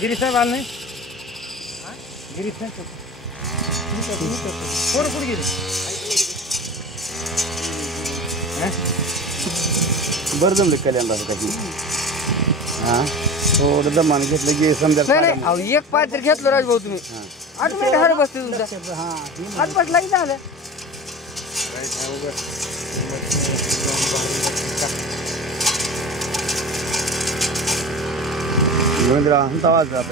गिरी साहेब आलं नाही गिरी साहेब पोरं कुठे गेली बरं जमलं कल्याणला काही हां थोडं दमान घेतलं की समजा नाही एक पाय तर घेतलं राजभाऊ तुम्ही ऑटोमॅटिक हार बसते तुमचा हात बसला की झालं आवाज जात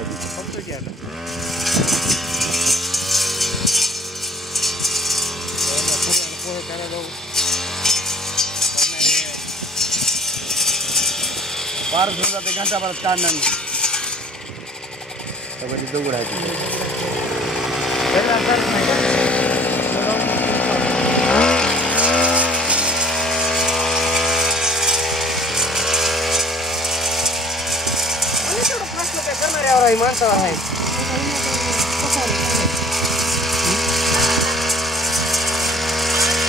पार घेऊन जाते घंटा भरात काढणार नाही दगड आहे माणसाला आहे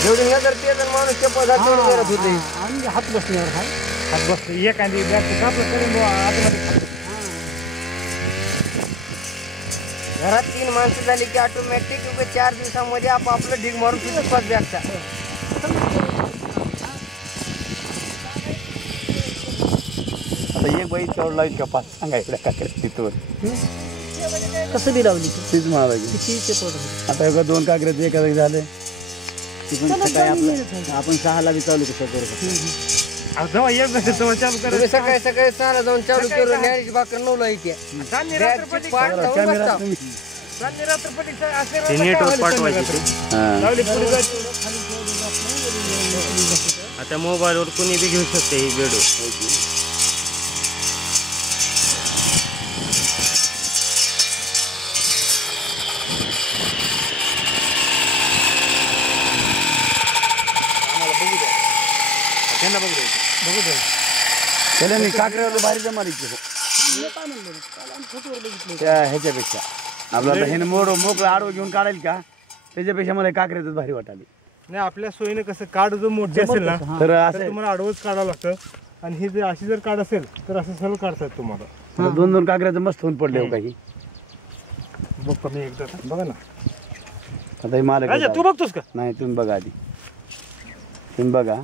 जेवढी नजर ते जण माणूस चप्पल होते हात बसल्यावर हात बसतो एखादी घरात 3 माणसं झाली की ऑटोमॅटिक 4 दिवसामध्ये आपलं ढीग मारून तिथं पाच बॅगचा आता एक बाई चौड लावली का पाच सांगायचं का तिथून कसं बी लावली तीच मारायची आता एका 2 काकड्याचं एखादं झालं आपण 6ला बी चालू कसं करू सकाळी सकाळी 6ला जाऊन चालू करू न्यायची भाकर 9ला येते आता मोबाईलवर कोणी बी घेऊ शकते ही व्हिडिओ त्याला काकऱ्यावर भारी जमारीची ह्याच्यापेक्षा आपल्याला हे मोकळं आडवं घेऊन काढायला का त्याच्यापेक्षा मला काकऱ्यातच भारी वाटाली नाही आपल्या सोयीने कसं काढ जो मोठे असेल ना तर असं तुम्हाला आडवंच काढावं लागतं आणि हे जर अशी जर काढ असेल तर असं सरळ काढतात तुम्हाला 2 काकऱ्याचं मस्त होऊन पडले हो काही बघतो मी एकदा बघा ना आता हे मालक तू बघतोस का नाही तुम्ही बघा आधी तुम्ही बघा